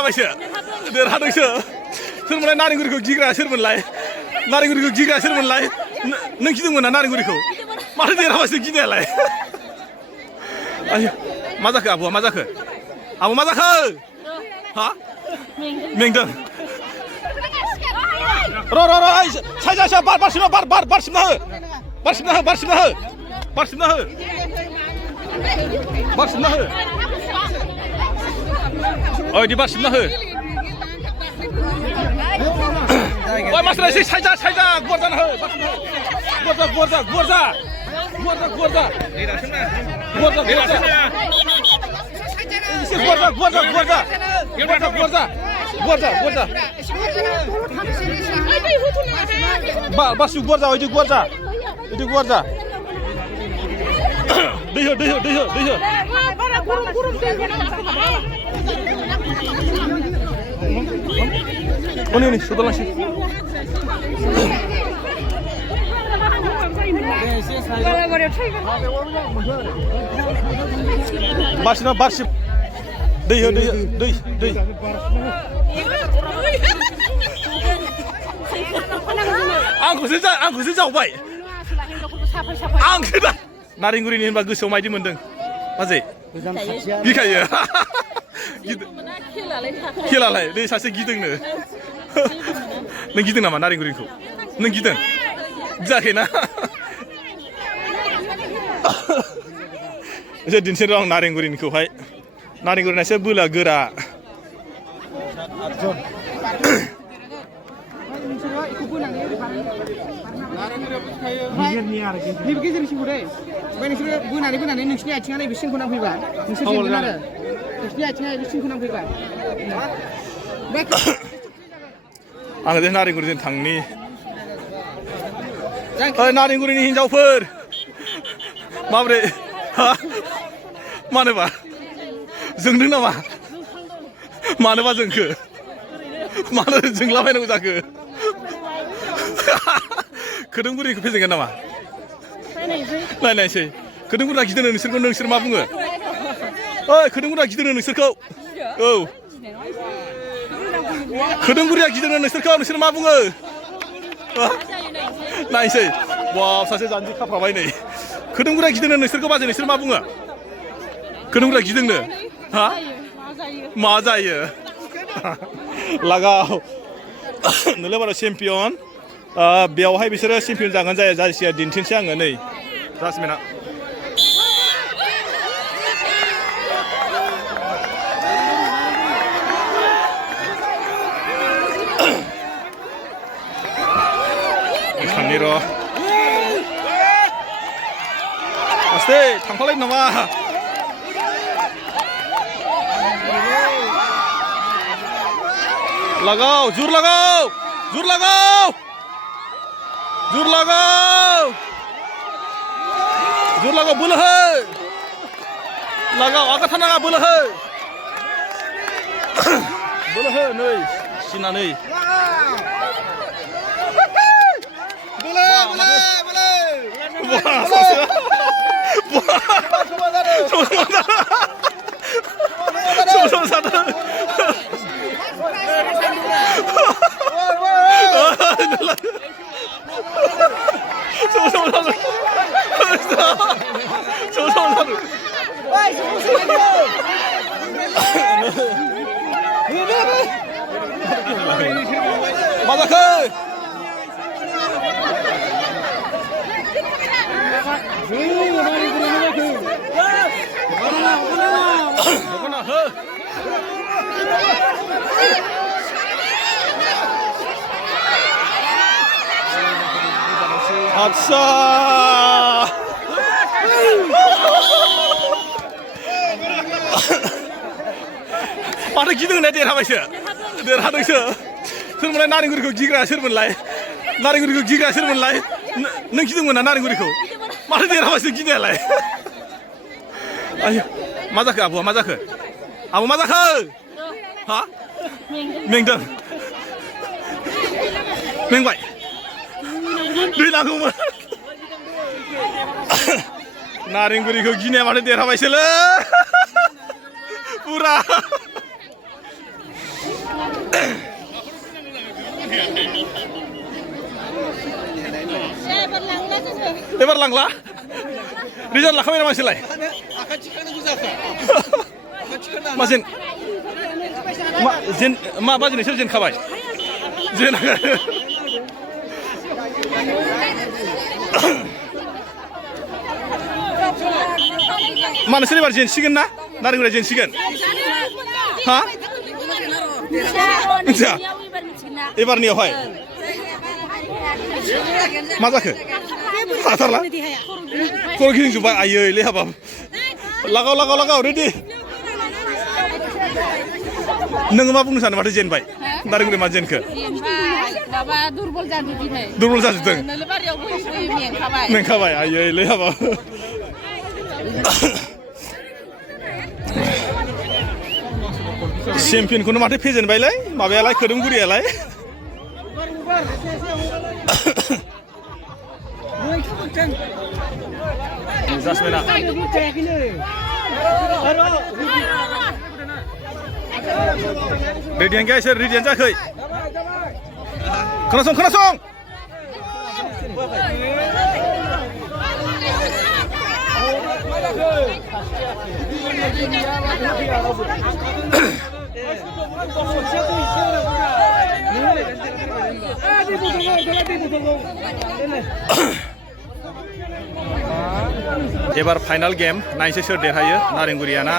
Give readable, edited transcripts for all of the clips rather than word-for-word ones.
देरहाबायसो देरहादोंसो सोरमोनलाय नारेंगुरिखौ गिग्राया सोरमोनलाय नारेंगुरिखौ गिग्राया सोरमोनलाय नों गिदोंमोन ना नारेंगुरिखौ माथो देरहाबायसो गिनायालाय आयौ मा जाखो आब'आ मा जाखो आब' मा जाखो हा मेंदों र' साइजा बारसिमना हो इदि बारसिमना हो ओइ मास्टार एसे साइजा गुवार जाना हो गुवार जा बासु गुवार जा इदि गुवार जा दै हो ini sudah langsung barsip दै आंखौसो जावबाय आं दा नारेंगुरिनि होनबा गोसोआव मायदि मोनदों बाजै गिखायो खेलालाय नै सासे गिदोंनो नों गिदों नामा नारेंगुरिखौ नों गिदों गियाखैना एसे दिन्थिनो आं नारेंगुरिनिखौहाय नारेंगुरिना एसे बोला गोरा नोंसिनि आथिङा नैबे सिंखौ नांफैबा नोंसोर जेनगोन आरो नोंसिनि आथिङा नैबे सिंखौ नांफैबा आङो जे नारेंगुरिजों थांनि नारेंगुरिनि हिनजावफोर माबोरै मानोबा जोंदों नामा मानोबा जोंखो मानो जोंलाबायनांगौ जाखो खोदोमगुरिखौ फेजेनगोन नामा नायनायसै खोदोमगुरिया गिदों नोंसोरखौ नोंसोर मा बुङो ओइ खोदोमगुरिया गिदों नोंसोरखौ औ खोदोमगुरिया गिदों नोंसोरखौ नोंसोर मा बुङो नायसै बाब सासे जानजि खाफ्राबाय नै खोदोमगुरिया गिदों नोंसोरखौ बाजै नोंसोर मा बुङो खोदोमगुरिया गिदोंनो हा मा जायो लागाव नोंलाय बारा चेम्पियन बेयावहाय बिसोरो चेम्पियन जागोन जाया जायखिया दिन्थिनोसै आङो नै जासमिना थांनि र' आस्ते थांफालायनो नामा लगाओ जोर लगाओ बोलो हो लगाओ आगा थानाङा बोलो हो नै सिनानै मा जाखो आच्छा माथो गिदों होननाया देरहाबायसो देरहादोंसो सोरमोनलाय नारेंगुरिखौ गिग्राया सोरमोनलाय नों गिदोंमोन ना नारेंगुरिखौ माथो देरहाबायसो गिनायालाय आयौ मा जाखो आब'आ मा जाखो हा मेंदों मेंबाय दै नांगौमोन नारेंगुरिखौ गिनाया माथो देरहाबायसोलै पुरा एबार लांला रिजाल्ट लाखाबाय नामा नोंसोरलाय मा जेन मा बाजि नोंसोर जेनखाबाय जेनाखै मा नोंसोर एबार जेनसिगोन ना नारेंगुरिया जेनसिगोन हा मिथिया एबारनियावहाय मा जाखो हाथारला खर' गिदिंजोब्बाय आयै लै हाबाब लागाव रेडि नोङो मा बुंनो सानो माथो जेनबाय नारेंगुरिया मा जेनखो दुरबल जाजोबदों मेंखाबाय आयै लै हाबाब चेम्पियनखौनो माथो फेजेनबायलै माबायालाय खोदोमगुरियालाय जासमिना रेडियानो गैया इसोर रेडियानो जायाखै खोनासं एबार फाइनाल गेम नायनोसै सोर देरहायो नारेंगुरिया ना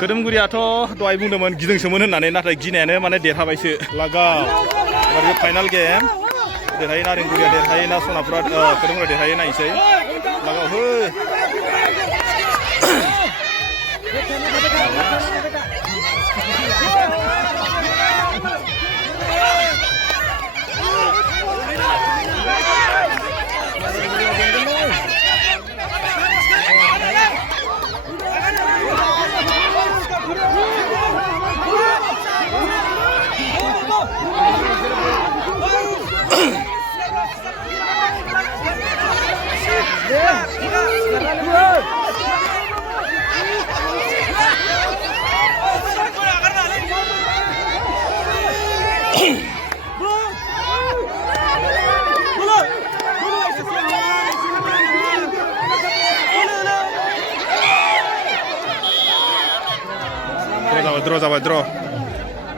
खोदोमगुरियाथ' दहाय बुंदोंमोन गिदोंसोमोन होननानै नाथाय गिनायानो माने देरहाबायसो लागाव एबार फाइनाल गेम देरहायो नारेंगुरिया देरहायो ना सनापुरा खोदोमगुरिया देरहायो नायनोसै लागाव हो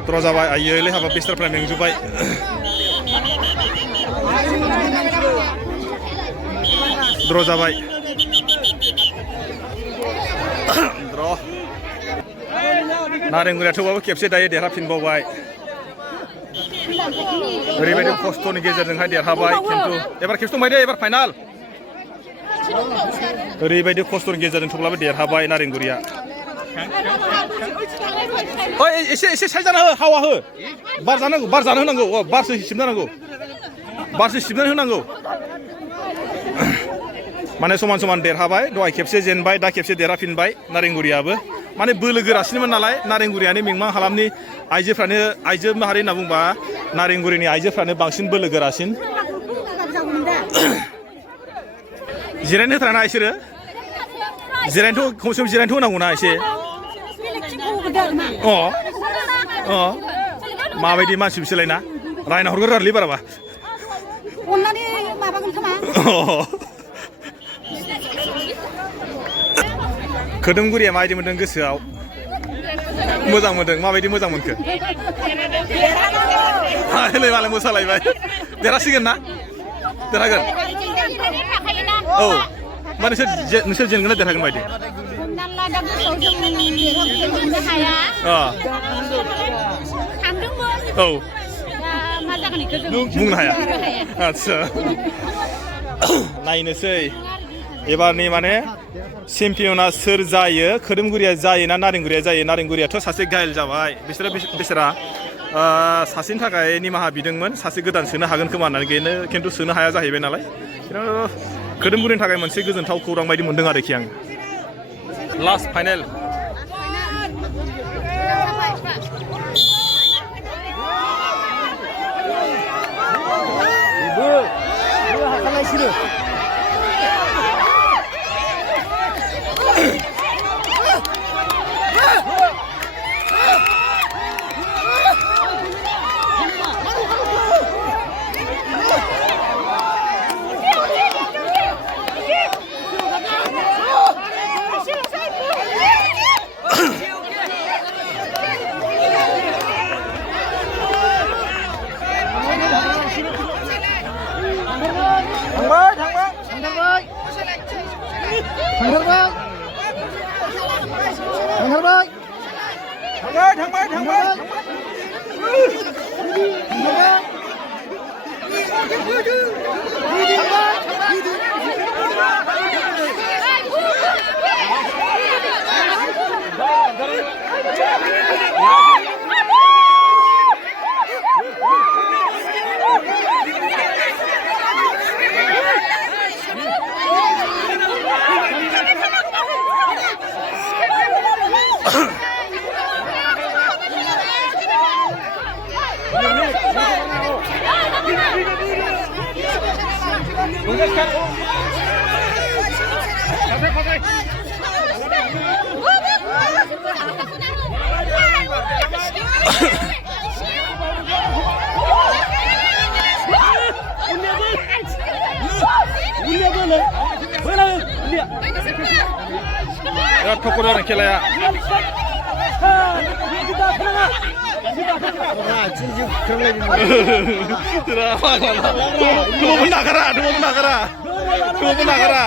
द्र जाबाय आयै हाबाब बिस्तारफ्रा मेंजोब्बाय द्र जाबाय नारेंगुरिया थेवबाबो खेबसे दायो देरहाफिनबावबाय ओरैबायदि खस्थ'नि गेजेरजोंहाय देरहाबाय खिन्थु एबार खेबसे दंबाय दे एबार फाइनाल ओरैबायदि खस्थ'नि गेजेरजों थेवब्लाबो देरहाबाय नारेंगुरिया ओइ एसे साइड जाना हो हावा हो बार जानो होनांगौ बारसो सिबनानै होनांगौ माने समान देरहाबाय दहाय खेबसे जेनबाय दा खेबसे देरहाफिनबाय नारेंगुरियाबो माने बोलो गोरासिनमोन नालाय नारेंगुरियानो मिंमां हालामनि आइजो माहारि होनना बुंबा नारेंगुरिनि आइजोफ्रानो बांसिन बोलो गोरासिन जिरायनो होथारा इसोरो जिरायनोथ' खमसे खम जिरायनोथ' होनांगौना एसे माबायदि मानसि बिसोरलाय ना रायना हरगोन रारलि बाराबा अननानै माबागोन खोमा खोदोमगुरिया माबायदि मोनदों गोसोआव मोजां मोनदों माबायदि मोजां मोनखो मालाय मोसालायबाय देरहासिगोन ना देरहागोन औ मा नोंसोर जेनगोन ना देरहागोन बायदि औ बुंनो हाया आदसा नायनोसै एबारनि माने चेम्पियना सोर जायो खोदोमगुरिया जायो ना नारेंगुरिया जायो नारेंगुरियाथ' सासे गाइल जाबाय बिसोरा सासेनि थाखाय निमाहा बिदोंमोन सासे गोदान सोनो हागोन खोमा होननानै खिन्थु सोनो हाया जाहैबाय नालाय खोदोमगुरिनि थाखाय मोनसे गोजोनथाव खौरां बायदि मोनदों आरोखि आं लास्ट फाइनाल बिराद थख' जादों खेलाया थुबो नागारा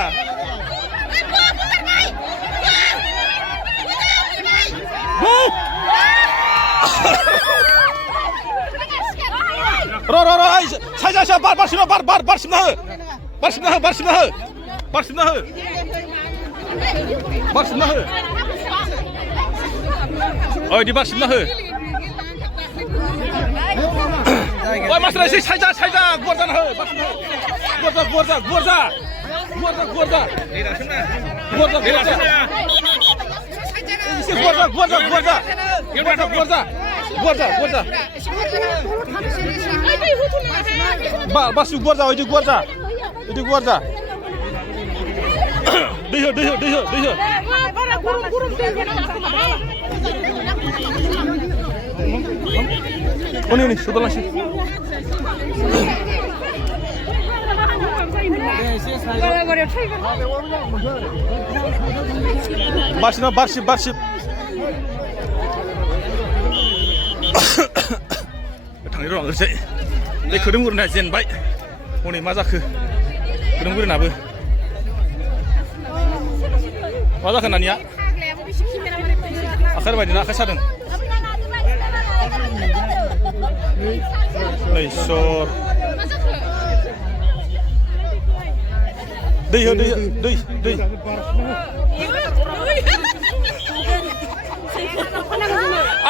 साइजा बारसिमना हो ओइ बारसिमना हो ओइ मास्टार एसे साइजा गुवारजाना हो गुवारजा बासु गुवारजा इदि गुवारजा दै हो उनि सुदलांसै बारसिब थांनो र' ओरैसै बे खोरोमगुरिना जेनबाय हनै मा जाखो खोरोमगुरिनाबो मा जाखो नानिया आखाइ बायदिना आखाइ सादों नै सर दै हो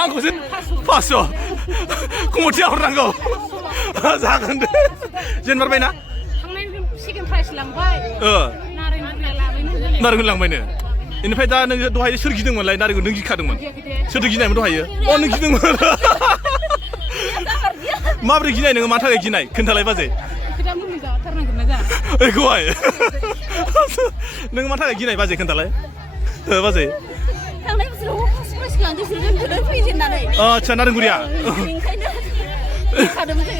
आंखौसो 500 कमिटिया हरनांगौ जागोन दे जेनबारबायना सेकेन्ड प्राइज लांबाय नारेंखल लांबायनो इनिफ्राय दा नोङो दहाय सोर गिदोंमोनलाय नारेंखल नों गिखादोंमोन सोरदो गिनायमोन दहायो नों गिदोंमोन माब्रै गिनाय नोङो मानि थाखाय गिनाय खोन्थालाय बाजै ओइखौहाय नों मानि थाखाय गिनाय बाजै खोन्थालाय बाजै थांनाय बोसोराव फार्स्ट प्राइज लांदों जों फैजेननानै आच्छा नारेंगुरिया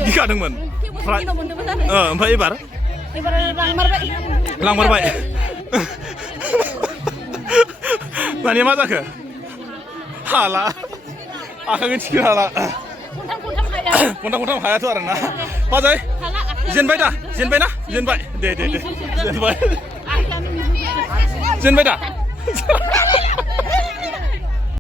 गिखादोंमोन ओमफ्राय एबार लांमारबाय माने मा जाखो हाला आखाइखौ थिखोनो हाला खनथाम हायाथ' आरो ना बाजै जेनबाय दे जेनबाय दा